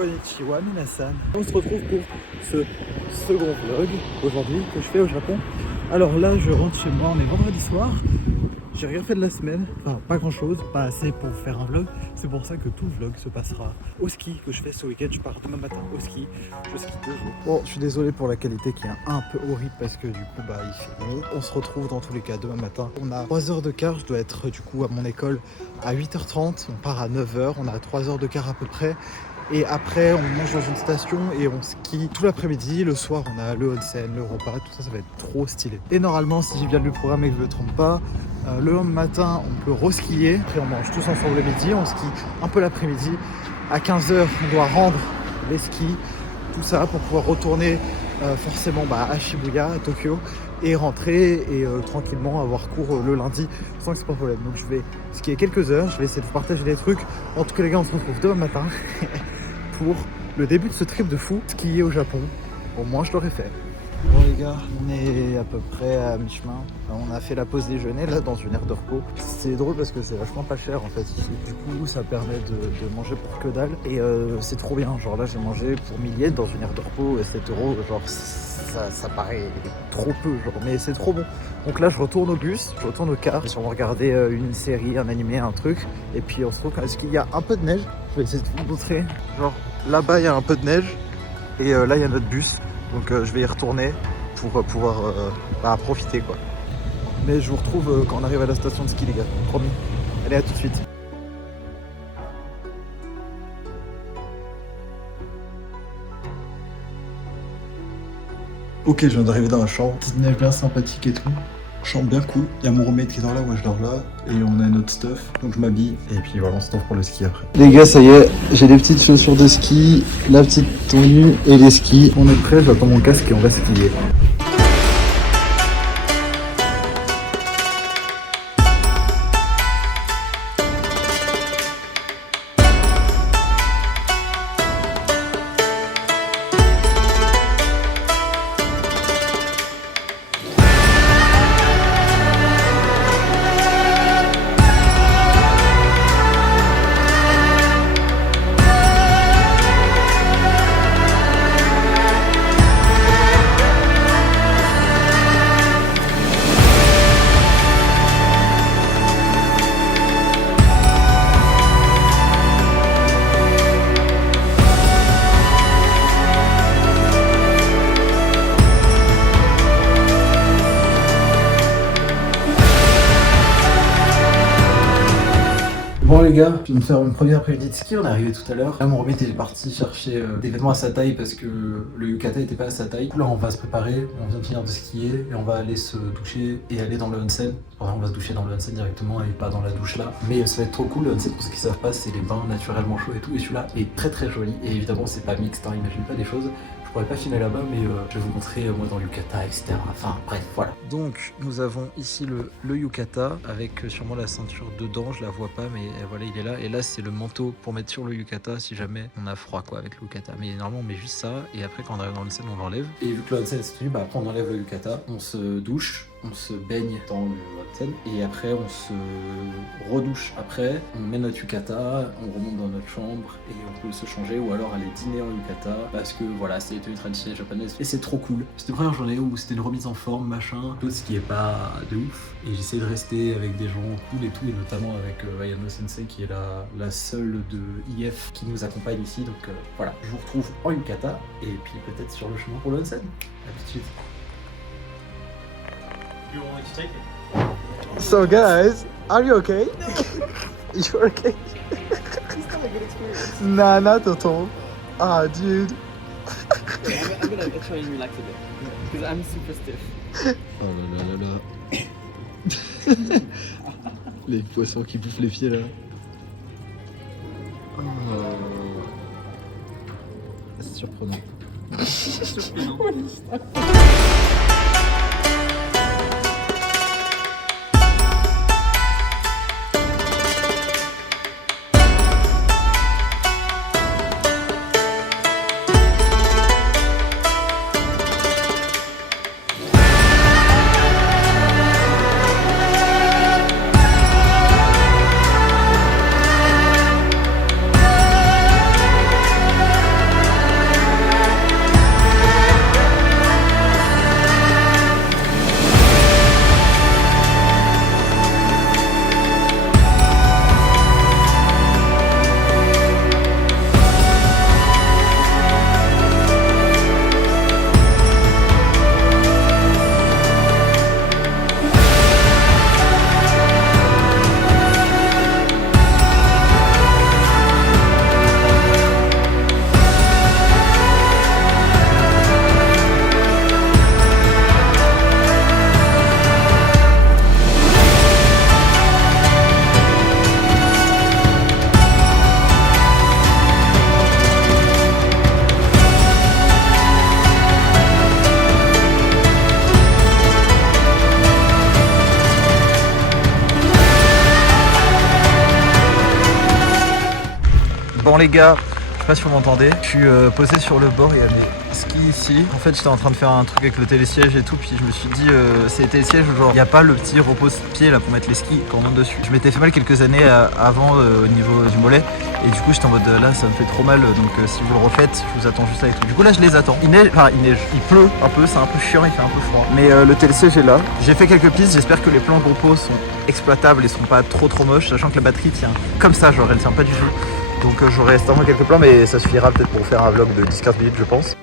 Konnichiwa minasan. On se retrouve pour ce second vlog aujourd'hui que je fais au Japon. Alors là je rentre chez moi, on est vendredi soir. J'ai rien fait de la semaine, enfin pas grand chose, pas assez pour faire un vlog. C'est pour ça que tout le vlog se passera au ski que je fais ce week-end. Je pars demain matin au ski, je skie 2 jours. Bon, je suis désolé pour la qualité qui est un peu horrible parce que du coup il fait nuit. On se retrouve dans tous les cas demain matin. On a 3 heures de quart, je dois être du coup à mon école à 8h30. On part à 9h, on a 3 heures de quart à peu près. Et après, on mange dans une station et on skie tout l'après-midi. Le soir, on a le onsen, le repas, tout ça, ça va être trop stylé. Et normalement, si j'ai bien lu le programme et que je ne me trompe pas, le lendemain matin, on peut reskier. Après, on mange tous ensemble le midi, on skie un peu l'après-midi. À 15h, on doit rendre les skis, tout ça, pour pouvoir retourner forcément à Shibuya, à Tokyo, et rentrer et tranquillement avoir cours le lundi sans que c'est pas de problème. Donc je vais skier quelques heures, je vais essayer de vous partager des trucs. En tout cas les gars, on se retrouve demain matin pour le début de ce trip de fou, skier au Japon. Au moins je l'aurais fait. Bon les gars, on est à peu près à mi-chemin. On a fait la pause déjeuner là dans une aire de repos. C'est drôle parce que c'est vachement pas cher en fait ici. Du coup ça permet de manger pour que dalle. Et c'est trop bien. Genre là j'ai mangé pour 1000 yens dans une aire de repos, 7 €. Genre ça paraît trop peu genre, mais c'est trop bon. Donc là je retourne au bus, je retourne au car. On va regarder une série, un animé, un truc. Et puis on se retrouve parce qu'il y a un peu de neige. Je vais essayer de vous montrer. Genre là-bas il y a un peu de neige. Et là il y a notre bus. Donc je vais y retourner pour pouvoir profiter quoi. Mais je vous retrouve quand on arrive à la station de ski les gars, promis. Allez, à tout de suite. Ok, je viens d'arriver dans la chambre, petite neige bien sympathique et tout. Chambre bien cool, il y a mon roommate qui dort là, moi je dors là, et on a notre stuff, donc je m'habille, et puis voilà, on se retrouve pour le ski après. Les gars, ça y est, j'ai les petites chaussures de ski, la petite tenue et les skis. On est prêts, j'attends mon casque et on va skier. Bon les gars, je viens de faire mon premier après-midi de ski, on est arrivé tout à l'heure. Là mon roommate est parti chercher des vêtements à sa taille parce que le yukata était pas à sa taille. Là on va se préparer, on vient de finir de skier et on va aller se doucher et aller dans le onsen. Enfin, on va se doucher dans le onsen directement et pas dans la douche là. Mais ça va être trop cool, le onsen pour ceux qui savent pas, c'est les bains naturellement chauds et tout. Et celui-là est très très joli et évidemment c'est pas mixte, hein, imaginez pas des choses. Je pourrais pas filmer là-bas, mais je vais vous montrer moi dans le yukata, etc. Enfin bref, voilà. Donc nous avons ici le yukata avec sûrement la ceinture dedans, je la vois pas, mais voilà il est là. Et là c'est le manteau pour mettre sur le yukata si jamais on a froid quoi avec le yukata. Mais normalement on met juste ça et après quand on arrive dans le onsen on l'enlève. Et vu que le onsen c'est tenu, après on enlève le yukata, on se douche. On se baigne dans le onsen et après on se redouche après, on met notre yukata, on remonte dans notre chambre et on peut se changer ou alors aller dîner en yukata parce que voilà c'est les tenues traditionnelles japonaises et c'est trop cool. C'était une première journée où c'était une remise en forme machin, tout ce qui est pas de ouf et j'essaie de rester avec des gens cool et tout et notamment avec Ayano Sensei qui est la seule de IF qui nous accompagne ici donc voilà, je vous retrouve en yukata et puis peut-être sur le chemin pour le onsen. A tout de suite. You want me to take it? So guys, are you okay? You're okay? It's not a good experience. Nah, not at all. Ah, dude. Yeah, I'm gonna try and relax a bit. Because I'm super stiff. Oh là là là là. Les poissons qui bouffent les pieds là. Oh. C'est surprenant. Surprenant. les gars, je sais pas si vous m'entendez. Je suis posé sur le bord, il y a des skis ici. En fait j'étais en train de faire un truc avec le télésiège et tout, puis je me suis dit c'est les télésièges où genre il n'y a pas le petit repose-pied là pour mettre les skis quand on monte dessus. Je m'étais fait mal quelques années avant au niveau du mollet et du coup j'étais en mode là ça me fait trop mal, donc si vous le refaites je vous attends juste avec tout. Du coup là je les attends. Il neige, il pleut un peu, c'est un peu chiant, il fait un peu froid. Mais le télésiège est là. J'ai fait quelques pistes, j'espère que les plans GoPro sont exploitables et sont pas trop moches, sachant que la batterie tient comme ça, genre elle tient pas du tout. Donc j'aurai certainement quelques plans, mais ça suffira peut-être pour faire un vlog de 10-15 minutes je pense.